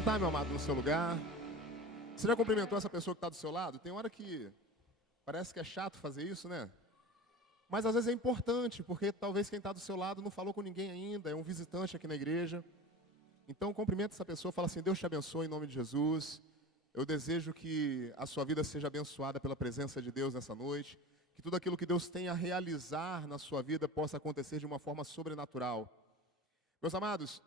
sentar, meu amado, no seu lugar. Você já cumprimentou essa pessoa que está do seu lado? Tem hora que parece que é chato fazer isso, né? Mas às vezes é importante, porque talvez quem está do seu lado não falou com ninguém ainda, é um visitante aqui na igreja. Então cumprimenta essa pessoa, fala assim: Deus te abençoe em nome de Jesus. Eu desejo que a sua vida seja abençoada pela presença de Deus nessa noite. Que tudo aquilo que Deus tem a realizar na sua vida possa acontecer de uma forma sobrenatural. Meus amados,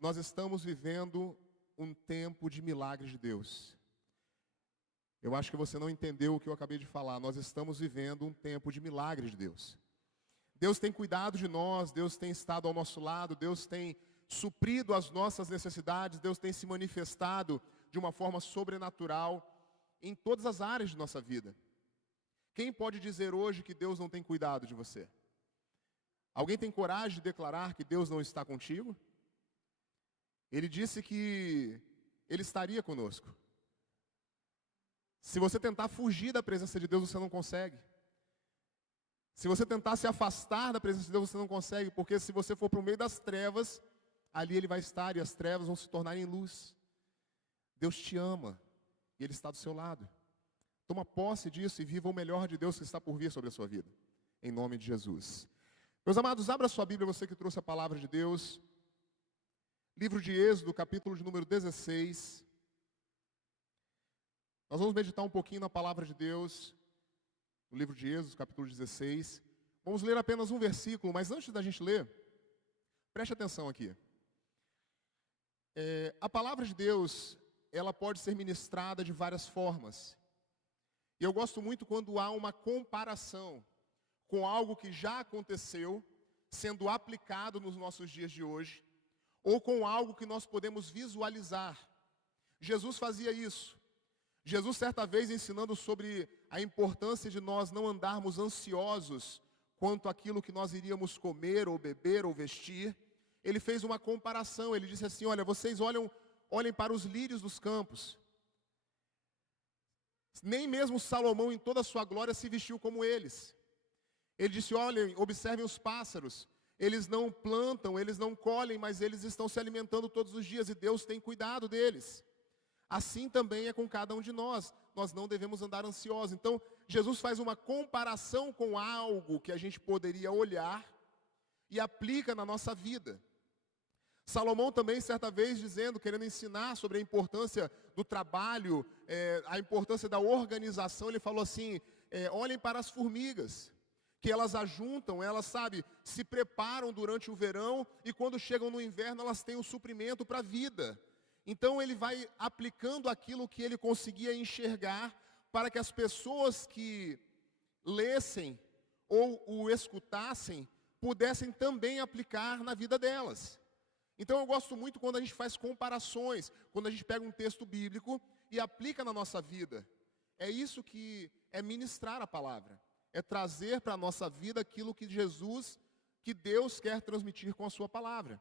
nós estamos vivendo um tempo de milagres de Deus. Eu acho que você não entendeu o que eu acabei de falar. Nós estamos vivendo um tempo de milagres de Deus. Deus tem cuidado de nós, Deus tem estado ao nosso lado, Deus tem suprido as nossas necessidades, Deus tem se manifestado de uma forma sobrenatural em todas as áreas de nossa vida. Quem pode dizer hoje que Deus não tem cuidado de você? Alguém tem coragem de declarar que Deus não está contigo? Ele disse que Ele estaria conosco. Se você tentar fugir da presença de Deus, você não consegue. Se você tentar se afastar da presença de Deus, você não consegue, porque se você for para o meio das trevas, ali Ele vai estar e as trevas vão se tornar em luz. Deus te ama e Ele está do seu lado. Toma posse disso e viva o melhor de Deus que está por vir sobre a sua vida, em nome de Jesus. Meus amados, abra sua Bíblia, você que trouxe a palavra de Deus. Livro de Êxodo, capítulo de número 16. Nós vamos meditar um pouquinho na palavra de Deus, no livro de Êxodo, capítulo 16. Vamos ler apenas um versículo, mas antes da gente ler, preste atenção aqui. A palavra de Deus, ela pode ser ministrada de várias formas. E eu gosto muito quando há uma comparação com algo que já aconteceu, sendo aplicado nos nossos dias de hoje, ou com algo que nós podemos visualizar. Jesus fazia isso. Jesus, certa vez, ensinando sobre a importância de nós não andarmos ansiosos quanto àquilo que nós iríamos comer, ou beber, ou vestir, ele fez uma comparação. Ele disse assim: olha, vocês olhem para os lírios dos campos. Nem mesmo Salomão, em toda a sua glória, se vestiu como eles. Ele disse: olhem, observem os pássaros. Eles não plantam, eles não colhem, mas eles estão se alimentando todos os dias e Deus tem cuidado deles. Assim também é com cada um de nós. Nós não devemos andar ansiosos. Então, Jesus faz uma comparação com algo que a gente poderia olhar e aplica na nossa vida. Salomão também, certa vez, querendo ensinar sobre a importância do trabalho, a importância da organização, ele falou assim: olhem para as formigas, que elas ajuntam, elas, se preparam durante o verão e quando chegam no inverno elas têm o suprimento para a vida. Então ele vai aplicando aquilo que ele conseguia enxergar para que as pessoas que lessem ou o escutassem pudessem também aplicar na vida delas. Então eu gosto muito quando a gente faz comparações, quando a gente pega um texto bíblico e aplica na nossa vida. É isso que é ministrar a palavra. É trazer para a nossa vida aquilo que Deus quer transmitir com a sua palavra.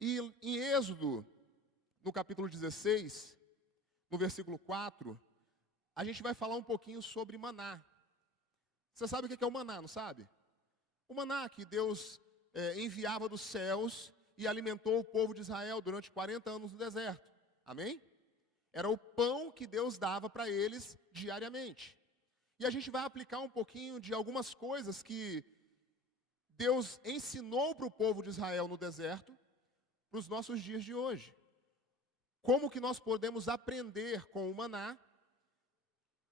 E em Êxodo, no capítulo 16, no versículo 4, a gente vai falar um pouquinho sobre maná. Você sabe o que é o maná, não sabe? O maná que Deus enviava dos céus e alimentou o povo de Israel durante 40 anos no deserto. Amém? Era o pão que Deus dava para eles diariamente. E a gente vai aplicar um pouquinho de algumas coisas que Deus ensinou para o povo de Israel no deserto, para os nossos dias de hoje. Como que nós podemos aprender com o maná,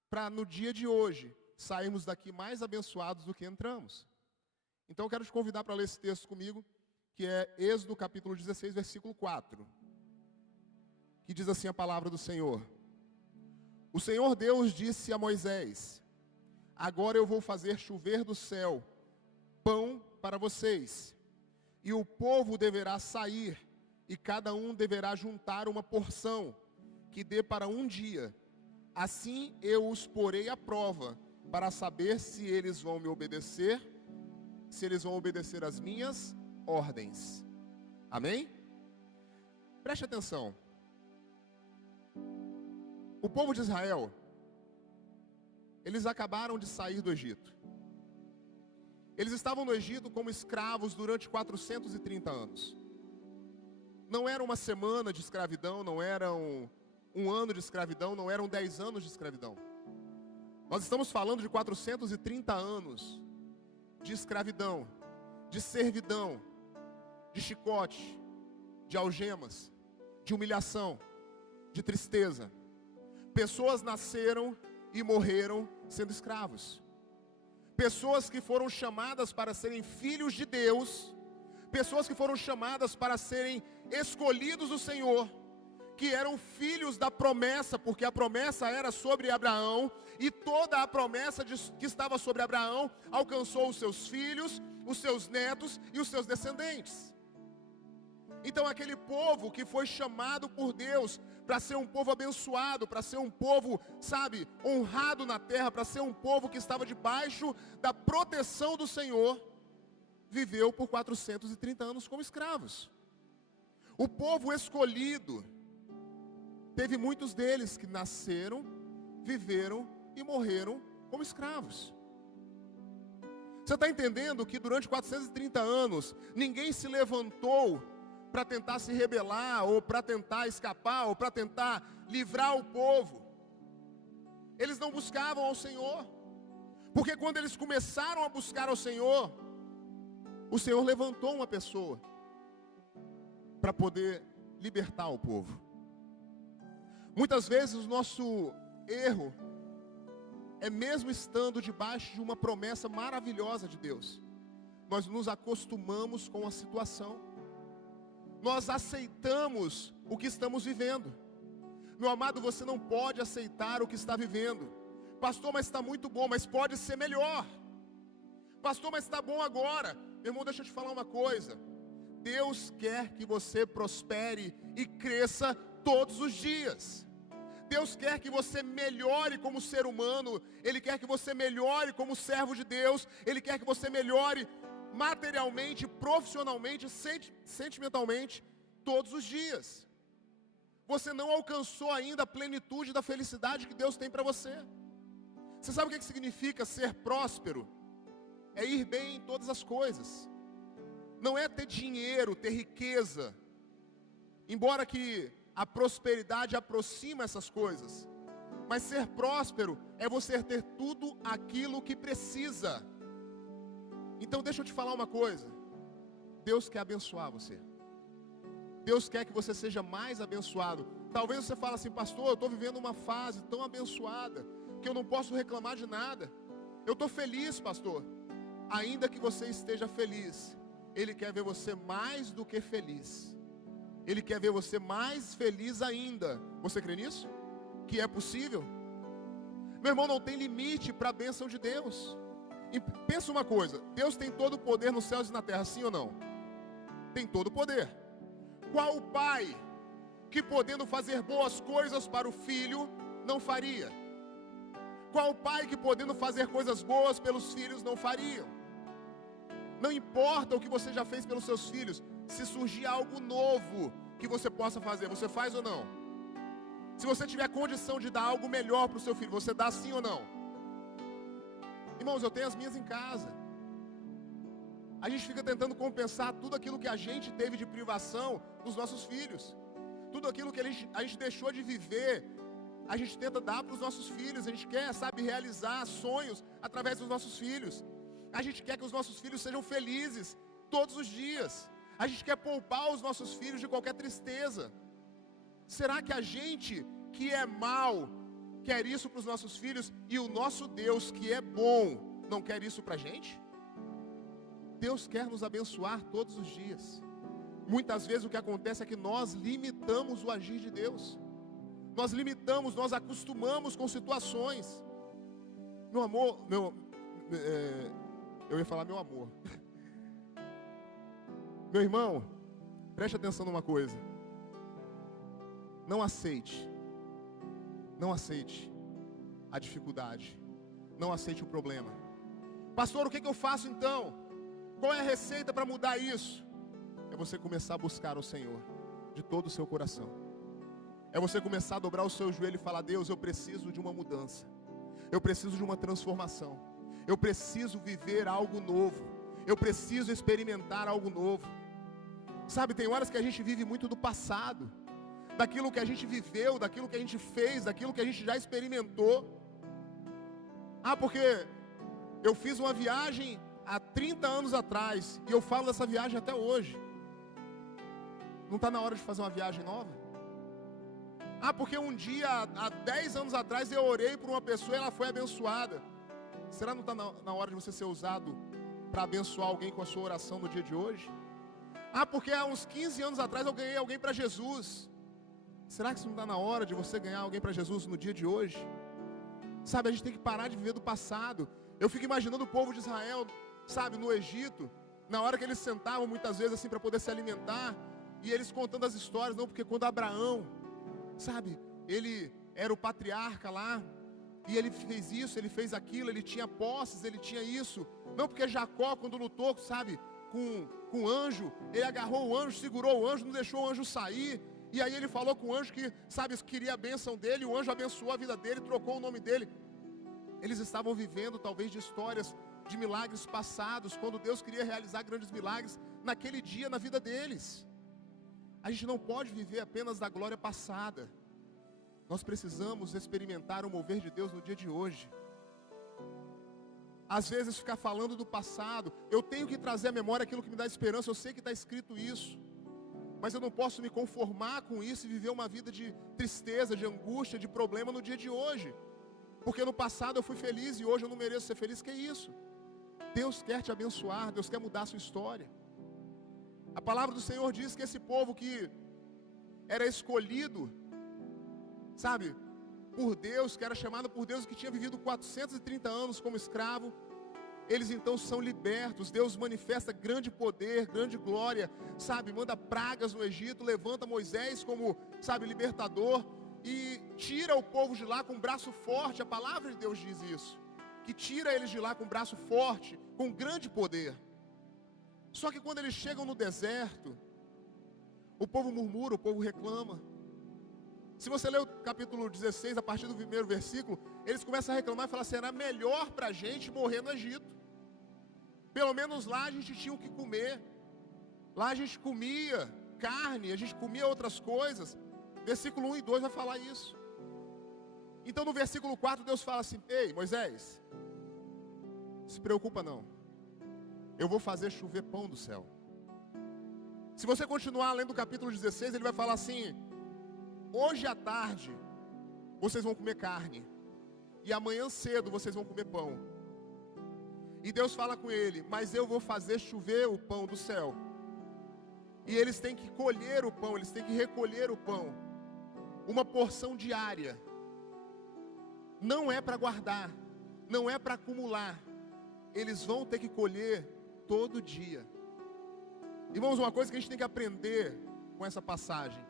para no dia de hoje, sairmos daqui mais abençoados do que entramos. Então eu quero te convidar para ler esse texto comigo, que é Êxodo capítulo 16, versículo 4. Que diz assim a palavra do Senhor: O Senhor Deus disse a Moisés: Agora eu vou fazer chover do céu pão para vocês, e o povo deverá sair, e cada um deverá juntar uma porção, que dê para um dia. Assim eu os porei à prova, para saber se eles vão me obedecer, se eles vão obedecer às minhas ordens. Amém? Preste atenção. O povo de Israel, eles acabaram de sair do Egito. Eles estavam no Egito como escravos durante 430 anos. não era uma semana de escravidão, não era um ano de escravidão, não eram 10 anos de escravidão. Nós estamos falando de 430 anos de escravidão, de servidão, de chicote, de algemas, de humilhação, de tristeza. Pessoas nasceram e morreram sendo escravos. Pessoas que foram chamadas para serem filhos de Deus, pessoas que foram chamadas para serem escolhidos do Senhor, que eram filhos da promessa, porque a promessa era sobre Abraão, e toda a promessa que estava sobre Abraão alcançou os seus filhos, os seus netos e os seus descendentes. Então aquele povo que foi chamado por Deus para ser um povo abençoado, para ser um povo, honrado na terra, para ser um povo que estava debaixo da proteção do Senhor, viveu por 430 anos como escravos. O povo escolhido, teve muitos deles que nasceram, viveram e morreram como escravos. Você está entendendo que durante 430 anos, ninguém se levantou para tentar se rebelar, ou para tentar escapar, ou para tentar livrar o povo. Eles não buscavam ao Senhor, porque quando eles começaram a buscar ao Senhor, o Senhor levantou uma pessoa para poder libertar o povo. Muitas vezes o nosso erro é, mesmo estando debaixo de uma promessa maravilhosa de Deus, nós nos acostumamos com a situação. Nós aceitamos o que estamos vivendo. Meu amado, você não pode aceitar o que está vivendo. Pastor, mas está muito bom, mas pode ser melhor. Pastor, mas está bom agora. Meu irmão, deixa eu te falar uma coisa. Deus quer que você prospere e cresça todos os dias. Deus quer que você melhore como ser humano. Ele quer que você melhore como servo de Deus. Ele quer que você melhore materialmente, profissionalmente, sentimentalmente, todos os dias. Você não alcançou ainda a plenitude da felicidade que Deus tem para você. Você sabe o que significa ser próspero? É ir bem em todas as coisas. Não é ter dinheiro, ter riqueza. Embora que a prosperidade aproxima essas coisas. Mas ser próspero é você ter tudo aquilo que precisa. Então deixa eu te falar uma coisa. Deus quer abençoar você. Deus quer que você seja mais abençoado. Talvez você fale assim, pastor, eu estou vivendo uma fase tão abençoada que eu não posso reclamar de nada. Eu estou feliz, pastor. Ainda que você esteja feliz, Ele quer ver você mais do que feliz. Ele quer ver você mais feliz ainda. Você crê nisso? Que é possível? Meu irmão, não tem limite para a bênção de Deus. E pensa uma coisa, Deus tem todo o poder nos céus e na terra, sim ou não? Tem todo o poder. Qual o pai que, podendo fazer boas coisas para o filho, não faria? Qual o pai que, podendo fazer coisas boas pelos filhos, não faria? Não importa o que você já fez pelos seus filhos, se surgir algo novo que você possa fazer, você faz ou não? Se você tiver condição de dar algo melhor para o seu filho, você dá sim ou não? Irmãos, eu tenho as minhas em casa. A gente fica tentando compensar tudo aquilo que a gente teve de privação dos nossos filhos. Tudo aquilo que a gente deixou de viver, a gente tenta dar para os nossos filhos. A gente quer, realizar sonhos através dos nossos filhos. A gente quer que os nossos filhos sejam felizes todos os dias. A gente quer poupar os nossos filhos de qualquer tristeza. Será que a gente que é mau quer isso para os nossos filhos, e o nosso Deus que é bom não quer isso para a gente? Deus quer nos abençoar todos os dias. Muitas vezes o que acontece é que nós limitamos o agir de Deus. Nós limitamos, nós acostumamos com situações. Meu amor, eu ia falar meu amor. Meu irmão, preste atenção numa coisa. Não aceite a dificuldade. Não aceite o problema. Pastor, o que eu faço então? Qual é a receita para mudar isso? É você começar a buscar o Senhor de todo o seu coração. É você começar a dobrar o seu joelho e falar: Deus, eu preciso de uma mudança. Eu preciso de uma transformação. Eu preciso viver algo novo. Eu preciso experimentar algo novo. Sabe, tem horas que a gente vive muito do passado, daquilo que a gente viveu, daquilo que a gente fez, daquilo que a gente já experimentou. Porque eu fiz uma viagem há 30 anos atrás e eu falo dessa viagem até hoje. Não está na hora de fazer uma viagem nova? Porque um dia, há 10 anos atrás, eu orei por uma pessoa e ela foi abençoada. Será que não está na hora de você ser usado para abençoar alguém com a sua oração no dia de hoje? Porque há uns 15 anos atrás eu ganhei alguém para Jesus. Será que isso não está na hora de você ganhar alguém para Jesus no dia de hoje? Sabe, a gente tem que parar de viver do passado. Eu fico imaginando o povo de Israel, sabe, no Egito, na hora que eles sentavam muitas vezes assim para poder se alimentar, e eles contando as histórias, não, porque quando Abraão, sabe, ele era o patriarca lá, e ele fez isso, ele fez aquilo, ele tinha posses, ele tinha isso. Não, porque Jacó, quando lutou, sabe, com o anjo, ele agarrou o anjo, segurou o anjo, não deixou o anjo sair. E aí ele falou com o anjo que, sabe, queria a bênção dele, o anjo abençoou a vida dele, trocou o nome dele. Eles estavam vivendo talvez de histórias de milagres passados, quando Deus queria realizar grandes milagres naquele dia na vida deles. A gente não pode viver apenas da glória passada. Nós precisamos experimentar o mover de Deus no dia de hoje. Às vezes ficar falando do passado, eu tenho que trazer à memória aquilo que me dá esperança, eu sei que está escrito isso. Mas eu não posso me conformar com isso e viver uma vida de tristeza, de angústia, de problema no dia de hoje. Porque no passado eu fui feliz e hoje eu não mereço ser feliz, que é isso? Deus quer te abençoar, Deus quer mudar a sua história. A palavra do Senhor diz que esse povo que era escolhido, sabe, por Deus, que era chamado por Deus, que tinha vivido 430 anos como escravo, eles então são libertos. Deus manifesta grande poder, grande glória, sabe, manda pragas no Egito, levanta Moisés como, sabe, libertador, e tira o povo de lá com um braço forte. A palavra de Deus diz isso, que tira eles de lá com um braço forte, com grande poder. Só que quando eles chegam no deserto, o povo murmura, o povo reclama. Se você ler o capítulo 16, a partir do primeiro versículo, eles começam a reclamar e falar assim: era melhor para a gente morrer no Egito. Pelo menos lá a gente tinha o que comer. Lá a gente comia carne, a gente comia outras coisas. Versículo 1 e 2 vai falar isso. Então no versículo 4 Deus fala assim: ei, Moisés, se preocupa não, eu vou fazer chover pão do céu. Se você continuar lendo o capítulo 16, ele vai falar assim: hoje à tarde vocês vão comer carne, e amanhã cedo vocês vão comer pão. E Deus fala com ele: mas eu vou fazer chover o pão do céu. E eles têm que colher o pão, eles têm que recolher o pão, uma porção diária. Não é para guardar, não é para acumular. Eles vão ter que colher todo dia. Irmãos, uma coisa que a gente tem que aprender com essa passagem: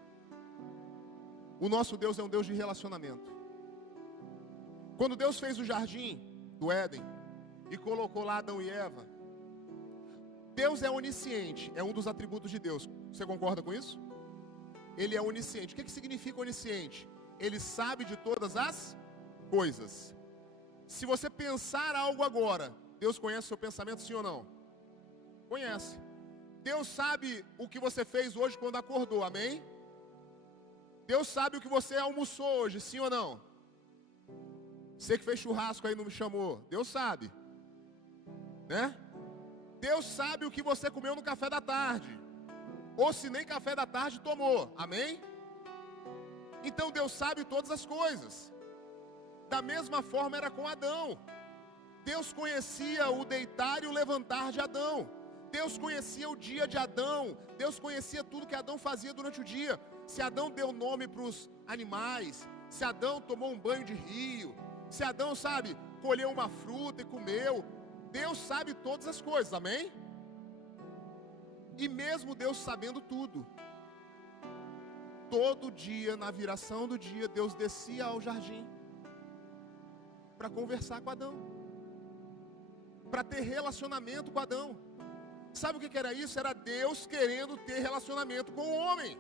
o nosso Deus é um Deus de relacionamento. Quando Deus fez o jardim do Éden e colocou lá Adão e Eva, Deus é onisciente, é um dos atributos de Deus. Você concorda com isso? Ele é onisciente. O que significa onisciente? Ele sabe de todas as coisas. Se você pensar algo agora, Deus conhece o seu pensamento, sim ou não? Conhece. Deus sabe o que você fez hoje quando acordou, amém? Deus sabe o que você almoçou hoje, sim ou não? Você que fez churrasco aí não me chamou, Deus sabe, né? Deus sabe o que você comeu no café da tarde, ou se nem café da tarde tomou, amém? Então Deus sabe todas as coisas. Da mesma forma era com Adão. Deus conhecia o deitar e o levantar de Adão. Deus conhecia o dia de Adão. Deus conhecia tudo que Adão fazia durante o dia. Se Adão deu nome para os animais, se Adão tomou um banho de rio, se Adão, sabe, colheu uma fruta e comeu, Deus sabe todas as coisas, amém? E mesmo Deus sabendo tudo, todo dia, na viração do dia, Deus descia ao jardim para conversar com Adão, para ter relacionamento com Adão. Sabe o que era isso? Era Deus querendo ter relacionamento com o homem,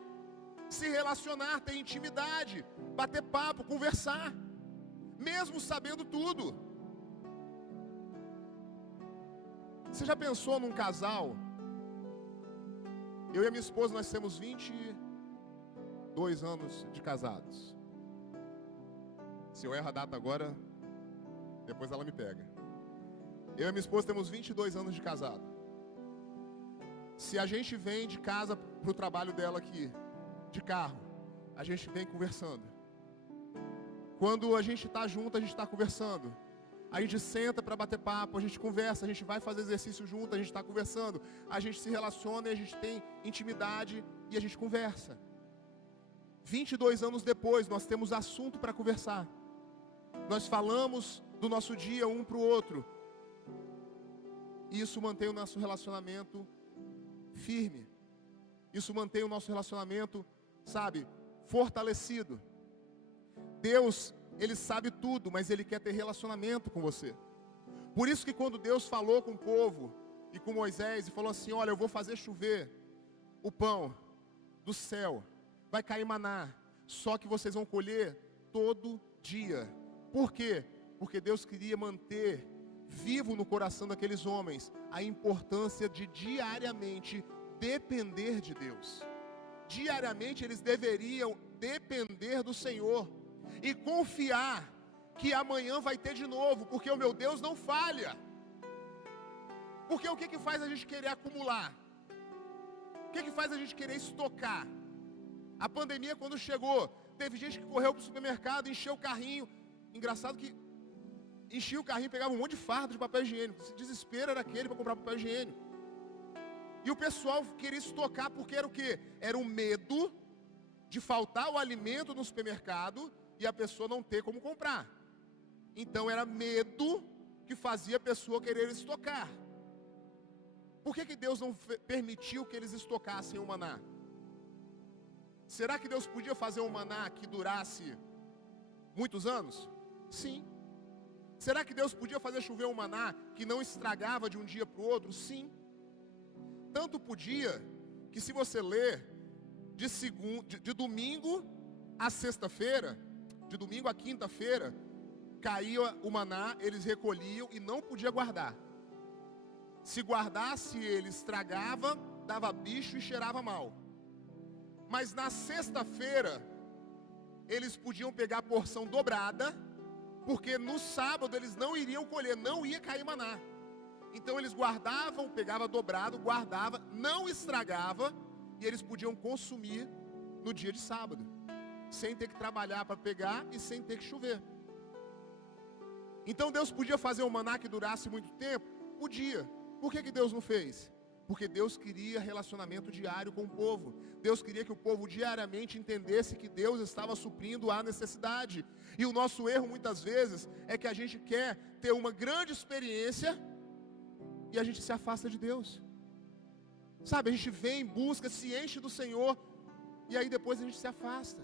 se relacionar, ter intimidade, bater papo, conversar, mesmo sabendo tudo. Você já pensou num casal Eu e a minha esposa, nós temos 22 anos de casados. Se eu erro a data agora, depois ela me pega. Eu e minha esposa temos 22 anos de casado. Se a gente vem de casa para o trabalho dela aqui, de carro, a gente vem conversando. Quando a gente está junto, a gente está conversando. A gente senta para bater papo, a gente conversa, a gente vai fazer exercício junto, a gente está conversando. A gente se relaciona e a gente tem intimidade e a gente conversa. 22 anos depois, nós temos assunto para conversar. Nós falamos do nosso dia um para o outro. Isso mantém o nosso relacionamento firme. Isso mantém o nosso relacionamento, sabe, fortalecido. Deus, Ele sabe tudo, mas Ele quer ter relacionamento com você. Por isso que quando Deus falou com o povo e com Moisés e falou assim, olha, eu vou fazer chover o pão do céu, vai cair maná, só que vocês vão colher todo dia. Por quê? Porque Deus queria manter vivo no coração daqueles homens a importância de diariamente depender de Deus. Diariamente eles deveriam depender do Senhor e confiar que amanhã vai ter de novo, porque o meu Deus não falha. Porque o que faz a gente querer acumular? O que faz a gente querer estocar? A pandemia, quando chegou, teve gente que correu para o supermercado, encheu o carrinho. Engraçado que enchia o carrinho, pegava um monte de fardo de papel higiênico. Esse desespero era aquele para comprar papel higiênico. E o pessoal queria estocar porque era o quê? Era o medo de faltar o alimento no supermercado e a pessoa não ter como comprar. Então era medo que fazia a pessoa querer estocar. Por que Deus não permitiu que eles estocassem o maná? Será que Deus podia fazer um maná que durasse muitos anos? Sim. Será que Deus podia fazer chover um maná que não estragava de um dia para o outro? Sim. Tanto podia que, se você ler de domingo a sexta-feira, de domingo a quinta-feira, caía o maná, eles recolhiam e não podia guardar. Se guardasse, ele estragava, dava bicho e cheirava mal. Mas na sexta-feira, eles podiam pegar a porção dobrada, porque no sábado eles não iriam colher, não ia cair maná. Então eles guardavam, pegava dobrado, guardava, não estragava, e eles podiam consumir no dia de sábado, sem ter que trabalhar para pegar e sem ter que chover. Então Deus podia fazer um maná que durasse muito tempo? Podia. Por que Deus não fez? Porque Deus queria relacionamento diário com o povo. Deus queria que o povo diariamente entendesse que Deus estava suprindo a necessidade. E o nosso erro muitas vezes é que a gente quer ter uma grande experiência e a gente se afasta de Deus. Sabe, a gente vem, busca, se enche do Senhor e aí depois a gente se afasta.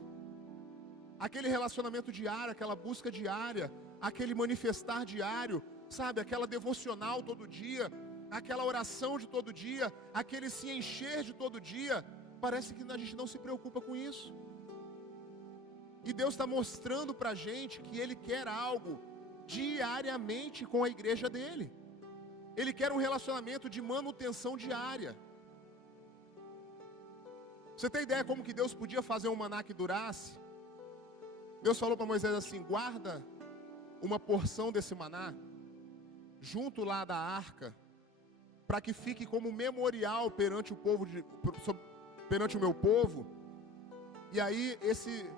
Aquele relacionamento diário, aquela busca diária, aquele manifestar diário, sabe, aquela devocional todo dia, aquela oração de todo dia, aquele se encher de todo dia, parece que a gente não se preocupa com isso. E Deus está mostrando para a gente que Ele quer algo diariamente com a igreja dEle. Ele quer um relacionamento de manutenção diária. Você tem ideia como que Deus podia fazer um maná que durasse? Deus falou para Moisés assim, guarda uma porção desse maná, junto lá da arca, para que fique como memorial perante o povo, perante o meu povo. E aí esse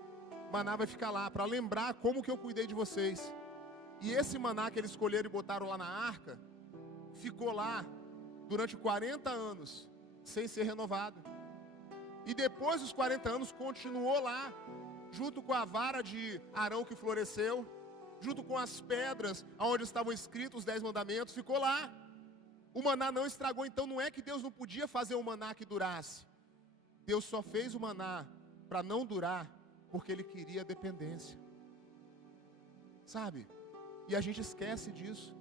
maná vai ficar lá, para lembrar como que eu cuidei de vocês. E esse maná que eles escolheram e botaram lá na arca, ficou lá durante 40 anos, sem ser renovado. E depois dos 40 anos, continuou lá, junto com a vara de Arão que floresceu, junto com as pedras, onde estavam escritos os 10 mandamentos, ficou lá. O maná não estragou, então não é que Deus não podia fazer um maná que durasse. Deus só fez o maná para não durar, porque Ele queria dependência. Sabe? E a gente esquece disso.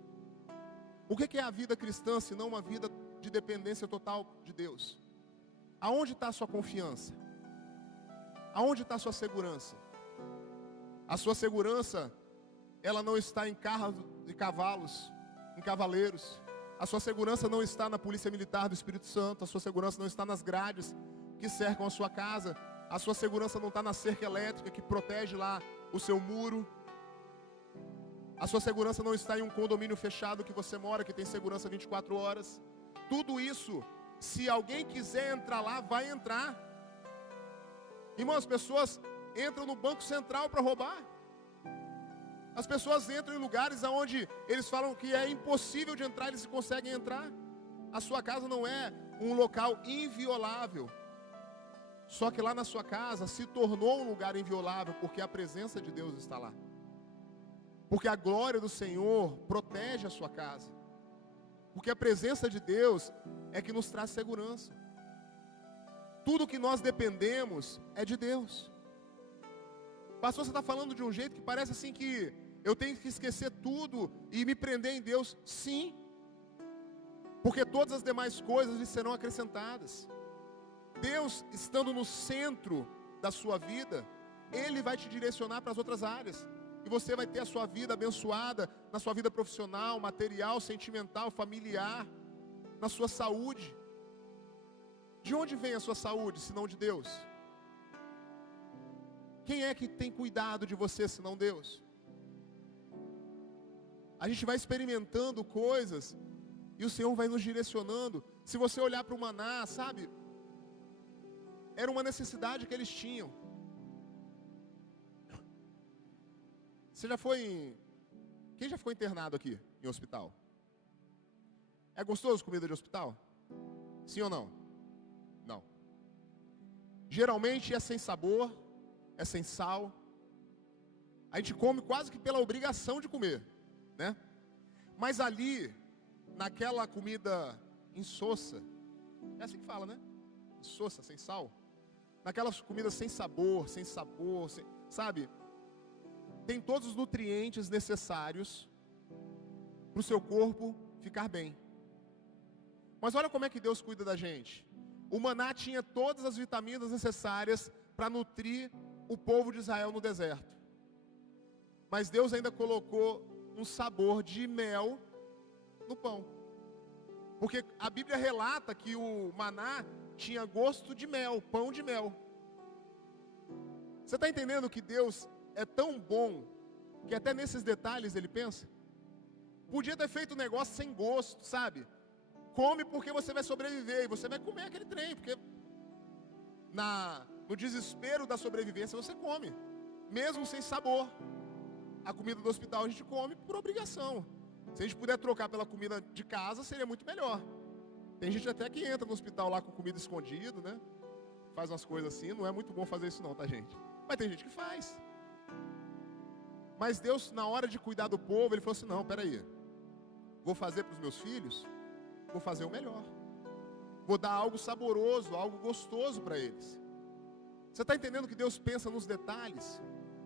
O que é a vida cristã, se não uma vida de dependência total de Deus? Aonde está a sua confiança? Aonde está a sua segurança? A sua segurança, ela não está em carros e cavalos, em cavaleiros. A sua segurança não está na polícia militar do Espírito Santo. A sua segurança não está nas grades que cercam a sua casa. A sua segurança não está na cerca elétrica que protege lá o seu muro. A sua segurança não está em um condomínio fechado que você mora, que tem segurança 24 horas. Tudo isso, se alguém quiser entrar lá, vai entrar. Irmãos, as pessoas entram no Banco Central para roubar. As pessoas entram em lugares onde eles falam que é impossível de entrar, eles conseguem entrar. A sua casa não é um local inviolável. Só que lá na sua casa se tornou um lugar inviolável, porque a presença de Deus está lá. Porque a glória do Senhor protege a sua casa. Porque a presença de Deus é que nos traz segurança. Tudo que nós dependemos é de Deus. Pastor, você está falando de um jeito que parece assim que eu tenho que esquecer tudo e me prender em Deus. Sim. Porque todas as demais coisas lhe serão acrescentadas. Deus, estando no centro da sua vida, Ele vai te direcionar para as outras áreas. E você vai ter a sua vida abençoada, na sua vida profissional, material, sentimental, familiar, na sua saúde. De onde vem a sua saúde, se não de Deus? Quem é que tem cuidado de você, se não Deus? A gente vai experimentando coisas e o Senhor vai nos direcionando. Se você olhar para o maná, sabe? Era uma necessidade que eles tinham. Quem já foi internado aqui em hospital? É gostoso comida de hospital? Sim ou não? Não. Geralmente é sem sabor, é sem sal. A gente come quase que pela obrigação de comer, né? Mas ali, naquela comida insossa, é assim que fala, né? Insossa, sem sal. Naquelas comidas sem sabor, sabe? Tem todos os nutrientes necessários para o seu corpo ficar bem. Mas olha como é que Deus cuida da gente. O maná tinha todas as vitaminas necessárias para nutrir o povo de Israel no deserto. Mas Deus ainda colocou um sabor de mel no pão. Porque a Bíblia relata que o maná tinha gosto de mel, pão de mel. Você está entendendo que Deus é tão bom que até nesses detalhes Ele pensa? Podia ter feito um negócio sem gosto, sabe? Come porque você vai sobreviver e você vai comer aquele trem, porque no desespero da sobrevivência você come, mesmo sem sabor. A comida do hospital a gente come por obrigação. Se a gente puder trocar pela comida de casa, seria muito melhor. Tem gente até que entra no hospital lá com comida escondido, né? Faz umas coisas assim, não é muito bom fazer isso não, tá, gente? Mas tem gente que faz. Mas Deus, na hora de cuidar do povo, Ele falou assim, não, peraí. Vou fazer para os meus filhos, vou fazer o melhor. Vou dar algo saboroso, algo gostoso para eles. Você está entendendo que Deus pensa nos detalhes?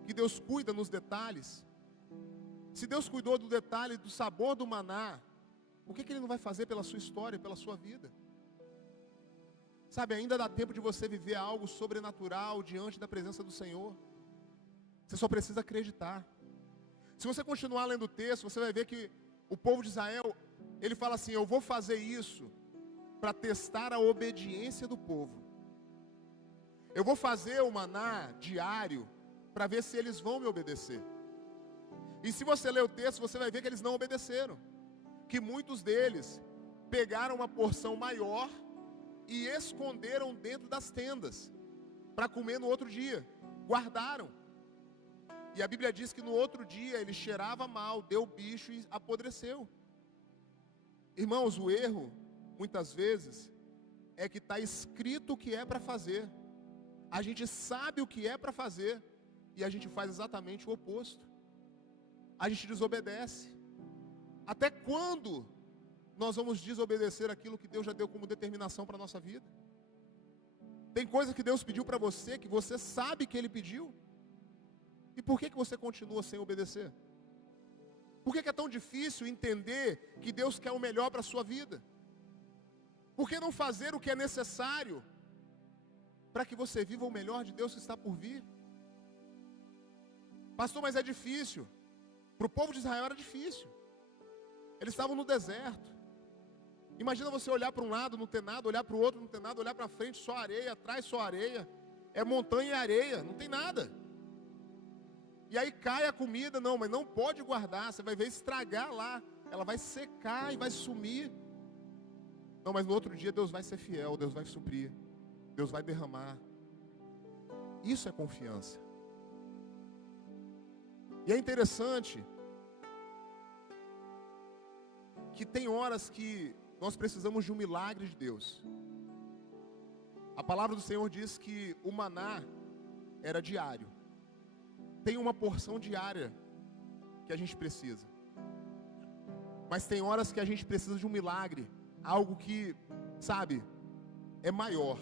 Que Deus cuida nos detalhes? Se Deus cuidou do detalhe, do sabor do maná, o que Ele não vai fazer pela sua história, pela sua vida? Sabe, ainda dá tempo de você viver algo sobrenatural diante da presença do Senhor. Você só precisa acreditar. Se você continuar lendo o texto, você vai ver que o povo de Israel, ele fala assim, eu vou fazer isso para testar a obediência do povo. Eu vou fazer o maná diário para ver se eles vão me obedecer. E se você ler o texto, você vai ver que eles não obedeceram. Que muitos deles pegaram uma porção maior e esconderam dentro das tendas para comer no outro dia. Guardaram. E a Bíblia diz que no outro dia ele cheirava mal, deu bicho e apodreceu. Irmãos, o erro, muitas vezes, é que está escrito o que é para fazer. A gente sabe o que é para fazer e a gente faz exatamente o oposto. A gente desobedece. Até quando nós vamos desobedecer aquilo que Deus já deu como determinação para a nossa vida? Tem coisa que Deus pediu para você, que você sabe que Ele pediu. E por que você continua sem obedecer? Por que é tão difícil entender que Deus quer o melhor para a sua vida? Por que não fazer o que é necessário para que você viva o melhor de Deus que está por vir? Pastor, mas é difícil. Para o povo de Israel era difícil. Eles estavam no deserto. Imagina você olhar para um lado, não ter nada, olhar para o outro, não ter nada, olhar para frente, só areia, atrás só areia. É montanha e areia, não tem nada. E aí cai a comida, não, mas não pode guardar, você vai ver estragar lá. Ela vai secar e vai sumir. Não, mas no outro dia Deus vai ser fiel, Deus vai suprir, Deus vai derramar. Isso é confiança. E é interessante que tem horas que nós precisamos de um milagre de Deus. A palavra do Senhor diz que o maná era diário. Tem uma porção diária que a gente precisa. Mas tem horas que a gente precisa de um milagre, algo que, sabe, é maior.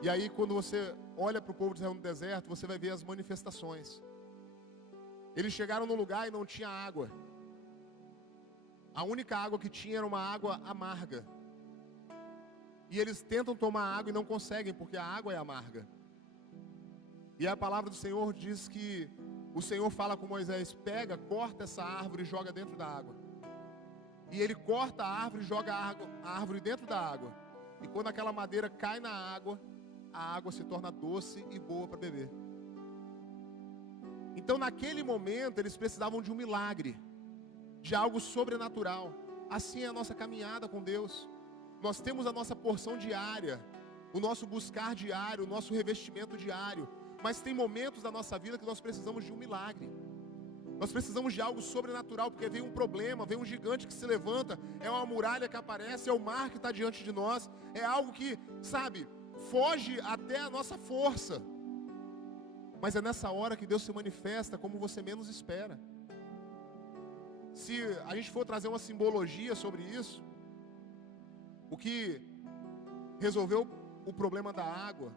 E aí quando você olha para o povo de Israel no deserto, você vai ver as manifestações. Eles chegaram no lugar e não tinha água. A única água que tinha era uma água amarga. E eles tentam tomar água e não conseguem, porque a água é amarga. E a palavra do Senhor diz que o Senhor fala com Moisés: pega, corta essa árvore e joga dentro da água. E ele corta a árvore e joga a árvore dentro da água. E quando aquela madeira cai na água, a água se torna doce e boa para beber. Então naquele momento eles precisavam de um milagre, de algo sobrenatural. Assim é a nossa caminhada com Deus. Nós temos a nossa porção diária, o nosso buscar diário, o nosso revestimento diário. Mas tem momentos da nossa vida que nós precisamos de um milagre. Nós precisamos de algo sobrenatural, porque vem um problema, vem um gigante que se levanta, é uma muralha que aparece, é o mar que está diante de nós, é algo que, sabe, foge até a nossa força. Mas é nessa hora que Deus se manifesta como você menos espera. Se a gente for trazer uma simbologia sobre isso, o que resolveu o problema da água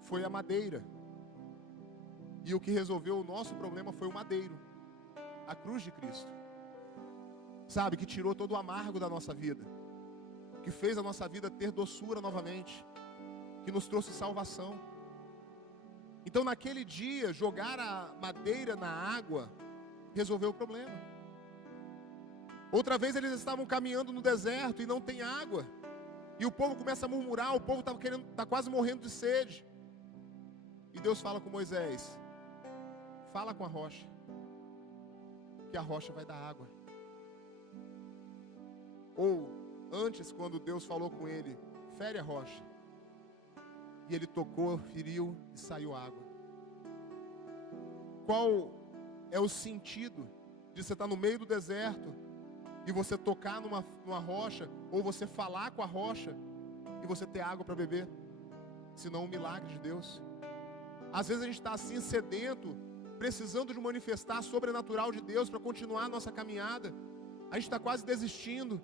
foi a madeira. E o que resolveu o nosso problema foi o madeiro, a cruz de Cristo. Sabe, que tirou todo o amargo da nossa vida, que fez a nossa vida ter doçura novamente, que nos trouxe salvação. Então naquele dia, jogar a madeira na água resolveu o problema. Outra vez eles estavam caminhando no deserto e não tem água. E o povo começa a murmurar, o povo está quase morrendo de sede. E Deus fala com Moisés: fala com a rocha, que a rocha vai dar água. Ou antes, quando Deus falou com ele: fere a rocha. E ele tocou, feriu e saiu água. Qual é o sentido de você estar no meio do deserto e você tocar numa rocha, ou você falar com a rocha e você ter água para beber? Senão um milagre de Deus. Às vezes a gente está assim sedento, precisando de um manifestar sobrenatural de Deus para continuar a nossa caminhada. A gente está quase desistindo,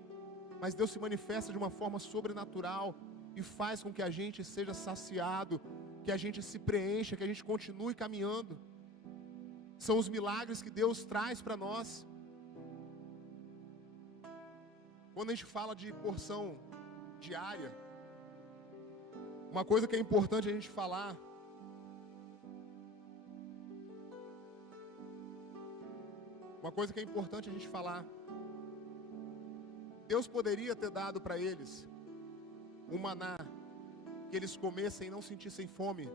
mas Deus se manifesta de uma forma sobrenatural e faz com que a gente seja saciado, que a gente se preencha, que a gente continue caminhando. São os milagres que Deus traz para nós. Quando a gente fala de porção diária, uma coisa que é importante a gente falar, Deus poderia ter dado para eles um maná, que eles comessem e não sentissem fome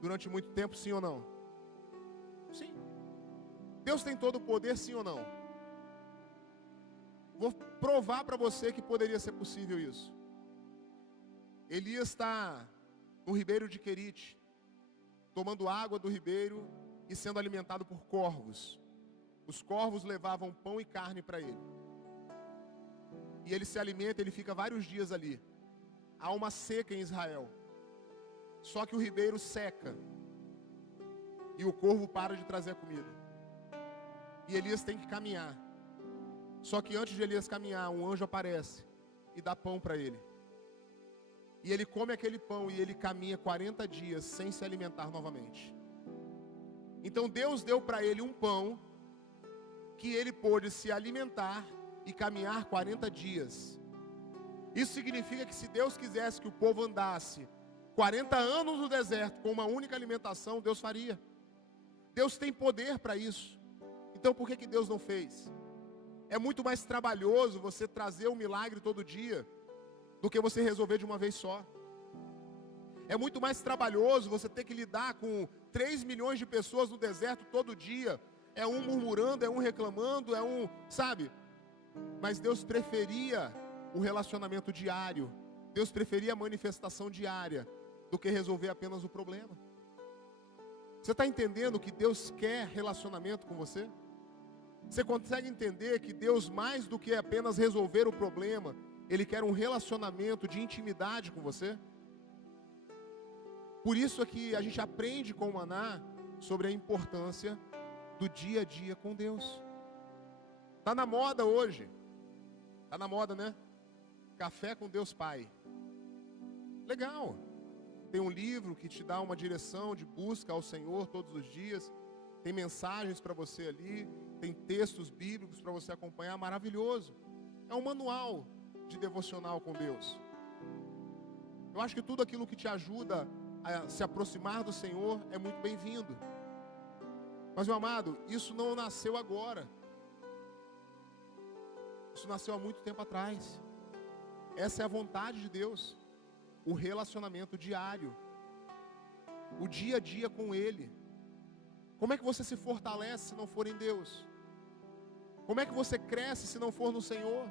durante muito tempo, sim ou não? Sim. Deus tem todo o poder, sim ou não? Vou provar para você que poderia ser possível isso. Elias está no ribeiro de Querite, tomando água do ribeiro e sendo alimentado por corvos. Os corvos levavam pão e carne para ele. E ele se alimenta, ele fica vários dias ali. Há uma seca em Israel. Só que o ribeiro seca. E o corvo para de trazer a comida. E Elias tem que caminhar. Só que antes de Elias caminhar, um anjo aparece e dá pão para ele. E ele come aquele pão e ele caminha 40 dias sem se alimentar novamente. Então Deus deu para ele um pão que ele pôde se alimentar e caminhar 40 dias. Isso significa que se Deus quisesse que o povo andasse 40 anos no deserto com uma única alimentação, Deus faria. Deus tem poder para isso. Então por que Deus não fez? É muito mais trabalhoso você trazer um milagre todo dia do que você resolver de uma vez só. É muito mais trabalhoso você ter que lidar com 3 milhões de pessoas no deserto todo dia. É um murmurando, é um reclamando, é um, sabe? Mas Deus preferia o relacionamento diário. Deus preferia a manifestação diária do que resolver apenas o problema. Você está entendendo que Deus quer relacionamento com você? Você consegue entender que Deus, mais do que apenas resolver o problema, Ele quer um relacionamento de intimidade com você? Por isso é que a gente aprende com o Maná sobre a importância do dia a dia com Deus. Está na moda hoje. Está na moda, né? Café com Deus Pai. Legal. Tem um livro que te dá uma direção de busca ao Senhor todos os dias. Tem mensagens para você ali. Tem textos bíblicos para você acompanhar. Maravilhoso. É um manual de devocional com Deus. Eu acho que tudo aquilo que te ajuda a se aproximar do Senhor é muito bem-vindo. Mas, meu amado, isso não nasceu agora. Isso nasceu há muito tempo atrás. Essa é a vontade de Deus. O relacionamento diário. O dia a dia com Ele. Como é que você se fortalece se não for em Deus? Como é que você cresce se não for no Senhor?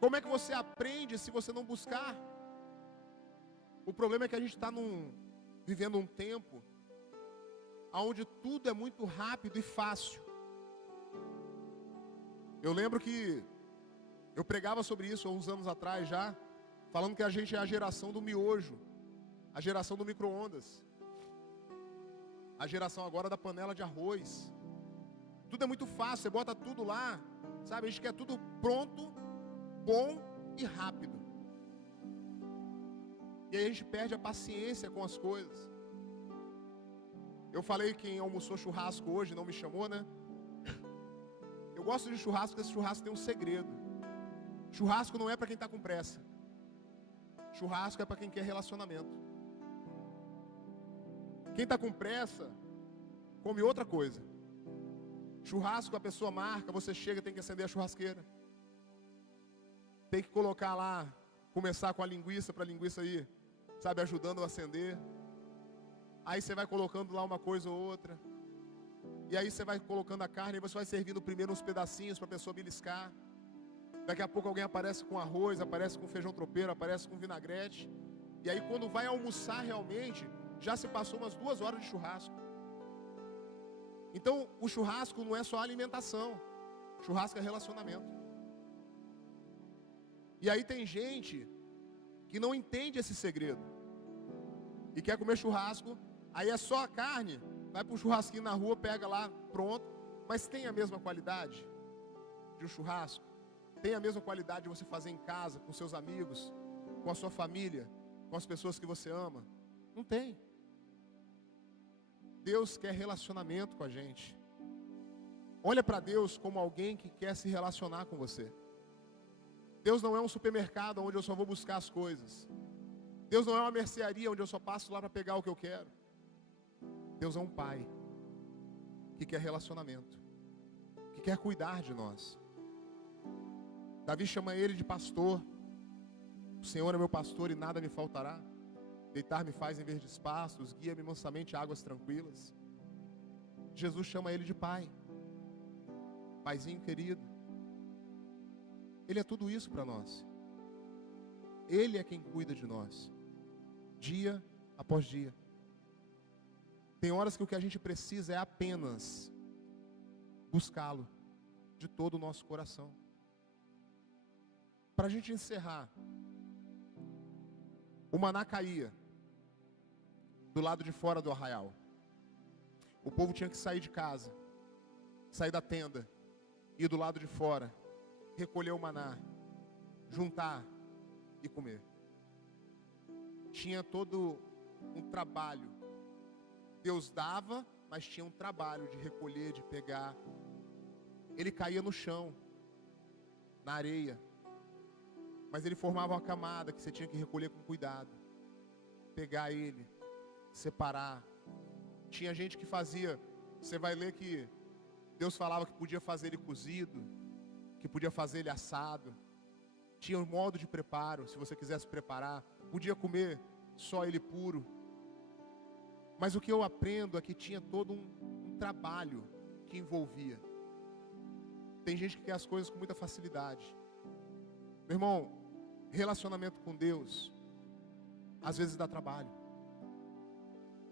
Como é que você aprende se você não buscar? O problema é que a gente está vivendo um tempo onde tudo é muito rápido e fácil. Eu lembro que eu pregava sobre isso há uns anos atrás já, falando que a gente é a geração do miojo, a geração do micro-ondas, a geração agora da panela de arroz. Tudo é muito fácil, você bota tudo lá, sabe? A gente quer tudo pronto, bom e rápido. E aí a gente perde a paciência com as coisas. Eu falei que quem almoçou churrasco hoje não me chamou, né? Eu gosto de churrasco porque esse churrasco tem um segredo. Churrasco não é para quem está com pressa. Churrasco é para quem quer relacionamento. Quem está com pressa, come outra coisa. Churrasco a pessoa marca, você chega, tem que acender a churrasqueira. Tem que colocar lá, começar com a linguiça, para a linguiça aí, sabe, ajudando a acender. Aí você vai colocando lá uma coisa ou outra. E aí você vai colocando a carne, e você vai servindo primeiro uns pedacinhos para a pessoa beliscar. Daqui a pouco alguém aparece com arroz, aparece com feijão tropeiro, aparece com vinagrete. E aí quando vai almoçar realmente, já se passou umas 2 horas de churrasco. Então o churrasco não é só alimentação. Churrasco é relacionamento. E aí tem gente que não entende esse segredo. E quer comer churrasco, aí é só a carne, vai para um churrasquinho na rua, pega lá, pronto. Mas tem a mesma qualidade de um churrasco? Tem a mesma qualidade de você fazer em casa, com seus amigos, com a sua família, com as pessoas que você ama? Não tem. Deus quer relacionamento com a gente. Olha para Deus como alguém que quer se relacionar com você. Deus não é um supermercado onde eu só vou buscar as coisas. Deus não é uma mercearia onde eu só passo lá para pegar o que eu quero. Deus é um pai que quer relacionamento, que quer cuidar de nós. Davi chama ele de pastor. O Senhor é meu pastor e nada me faltará. Deitar-me faz em verdes pastos, guia-me mansamente a águas tranquilas. Jesus chama ele de pai. Paizinho querido. Ele é tudo isso para nós. Ele é quem cuida de nós, dia após dia. Tem horas que o que a gente precisa é apenas buscá-lo de todo o nosso coração. Para a gente encerrar, o maná caía do lado de fora do arraial. O povo tinha que sair de casa, sair da tenda, ir do lado de fora, recolher o maná, juntar e comer. Tinha todo um trabalho. Deus dava, mas tinha um trabalho de recolher, de pegar. Ele caía no chão, na areia, mas ele formava uma camada que você tinha que recolher com cuidado, pegar ele, separar. Tinha gente que fazia, você vai ler que Deus falava que podia fazer ele cozido, que podia fazer ele assado. Tinha um modo de preparo, se você quisesse preparar. Podia comer só ele puro. Mas o que eu aprendo é que tinha todo um trabalho que envolvia. Tem gente que quer as coisas com muita facilidade. Meu irmão, relacionamento com Deus, às vezes dá trabalho.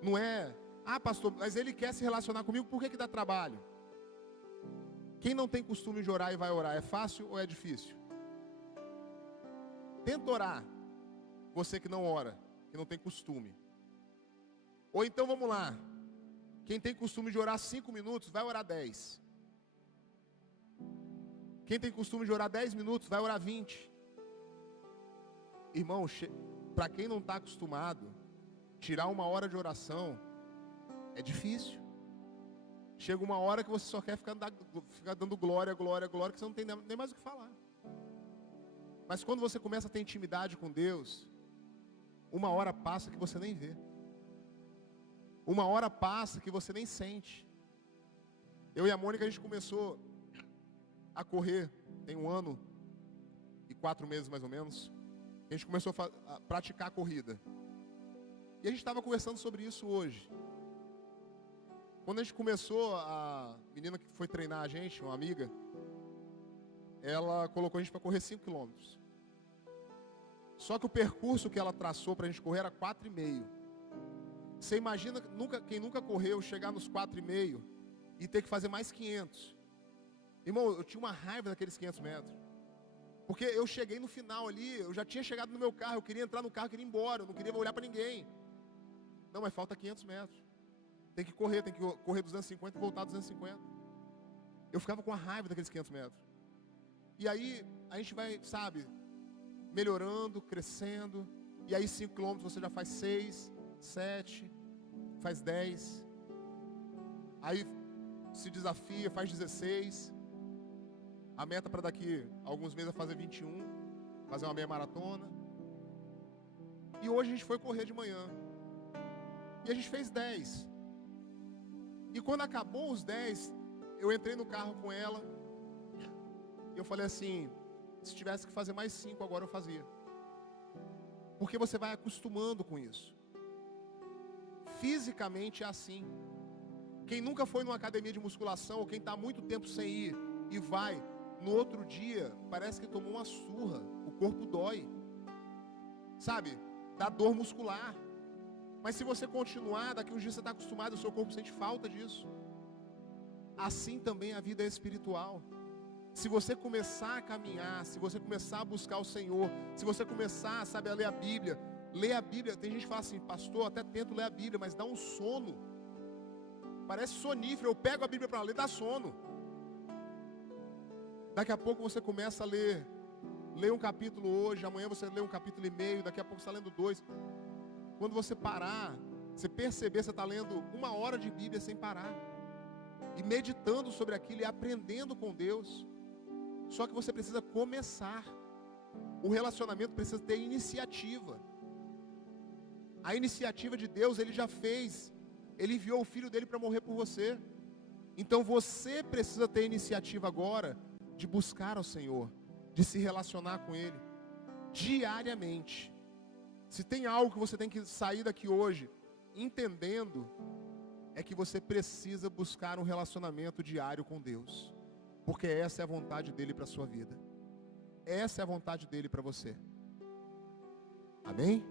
Não é, pastor, mas ele quer se relacionar comigo, por que dá trabalho? Quem não tem costume de orar e vai orar, é fácil ou é difícil? Tenta orar, você que não ora, que não tem costume. Ou então vamos lá, quem tem costume de orar 5 minutos, vai orar 10. Quem tem costume de orar 10 minutos, vai orar 20. Irmão, para quem não está acostumado, tirar 1 hora de oração é difícil. Chega uma hora que você só quer ficar dando glória, glória, glória, que você não tem nem mais o que falar. Mas quando você começa a ter intimidade com Deus, 1 hora passa que você nem vê. 1 hora passa que você nem sente. Eu e a Mônica, a gente começou a correr, tem 1 ano e 4 meses mais ou menos. A gente começou a praticar a corrida. E a gente estava conversando sobre isso hoje. Quando a gente começou, a menina que foi treinar a gente, uma amiga, ela colocou a gente para correr 5 quilômetros. Só que o percurso que ela traçou para a gente correr era 4,5. Você imagina, quem nunca correu, chegar nos 4,5 e ter que fazer mais 500. Irmão, eu tinha uma raiva daqueles 500 metros. Porque eu cheguei no final ali, eu já tinha chegado no meu carro, eu queria entrar no carro, eu queria ir embora, eu não queria olhar para ninguém. Não, mas falta 500 metros. Tem que correr 250 e voltar 250. Eu ficava com a raiva daqueles 500 metros. E aí, a gente vai, sabe, melhorando, crescendo. E aí 5 quilômetros você já faz 6, 7, faz 10. Aí se desafia, faz 16. A meta para daqui a alguns meses é fazer 21, fazer uma meia maratona. E hoje a gente foi correr de manhã. E a gente fez 10. E quando acabou os 10, eu entrei no carro com ela. E eu falei assim, se tivesse que fazer mais 5 agora eu fazia. Porque você vai acostumando com isso. Fisicamente é assim. Quem nunca foi numa academia de musculação, ou quem está há muito tempo sem ir e vai, no outro dia, parece que tomou uma surra. O corpo dói. Sabe? Dá dor muscular. Mas se você continuar, daqui uns dias você está acostumado, o seu corpo sente falta disso. Assim também a vida é espiritual. Se você começar a caminhar, se você começar a buscar o Senhor, se você começar, sabe, a ler a Bíblia. Tem gente que fala assim, pastor, até tento ler a Bíblia, mas dá um sono. Parece sonífero, eu pego a Bíblia para ler, dá sono. Daqui a pouco você começa a ler um capítulo hoje, amanhã você lê 1,5 capítulos, daqui a pouco você está lendo 2. Quando você parar, você perceber, você está lendo 1 hora de Bíblia sem parar. E meditando sobre aquilo e aprendendo com Deus. Só que você precisa começar. O relacionamento precisa ter iniciativa. A iniciativa de Deus, Ele já fez. Ele enviou o Filho dele para morrer por você. Então você precisa ter iniciativa agora de buscar ao Senhor, de se relacionar com Ele diariamente. Se tem algo que você tem que sair daqui hoje entendendo, é que você precisa buscar um relacionamento diário com Deus. Porque essa é a vontade dEle para a sua vida. Essa é a vontade dEle para você. Amém?